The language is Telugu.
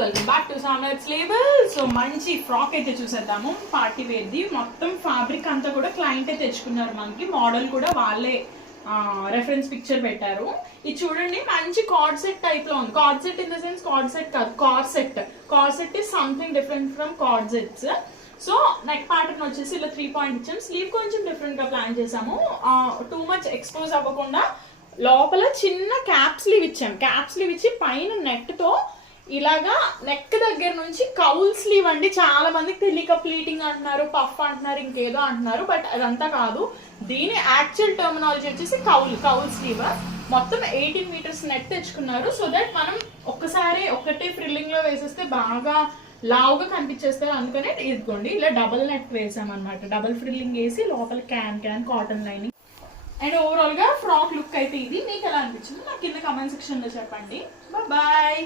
Welcome back to Samrats label. So మంచి ఫ్రాక్ అయితే చూసేద్దాము, పార్టీ వేర్ది. మొత్తం ఫ్యాబ్రిక్ అంతా కూడా క్లయింటే తెచ్చుకున్నారు. మనకి మోడల్ కూడా వాళ్ళే రెఫరెన్స్ పిక్చర్ పెట్టారు. ఇది చూడండి, మంచి కార్డ్ సెట్ టైప్ లో ఉంది. Card set in the sense card set కాదు, car set. Car set is something different from card sets. So neck pattern వచ్చేసి ఇలా 3 పాయింట్ ఇచ్చాం. స్లీవ్ కొంచెం డిఫరెంట్ గా ప్లాన్ చేసాము, టూ మచ్ ఎక్స్పోజ్ అవ్వకుండా. లోపల చిన్న క్యాప్ స్లీవ్ ఇచ్చాం. క్యాప్ స్లీవ్ ఇచ్చి పైన నెట్ తో ఇలాగా నెక్ దగ్గర నుంచి కౌల్ స్లీవ్ అండి. చాలా మందికి తెలియక ప్లీటింగ్ అంటున్నారు, పఫ్ అంటున్నారు, ఇంకేదో అంటున్నారు. బట్ అదంతా కాదు. దీని యాక్చువల్ టర్మినాలజీ వచ్చేసి కౌల్ స్లీవ్. మొత్తం 18 మీటర్స్ నెట్ తెచ్చుకున్నారు. సో దట్ మనం ఒక్కసారి ఒకటే ఫ్రిల్లింగ్ లో వేసేస్తే బాగా లావుగా కనిపించేస్తారు. అందుకనే ఇదిగోండి ఇలా డబుల్ నెట్ వేసామన్నమాట. డబుల్ ఫ్రిల్లింగ్ వేసి లోపల can cotton lining. And overall గా ఫ్రాక్ లుక్ అయితే ఇది. మీకు ఎలా అనిపించింది నాకు కింద కమెంట్ సెక్షన్ లో చెప్పండి. బాయ్.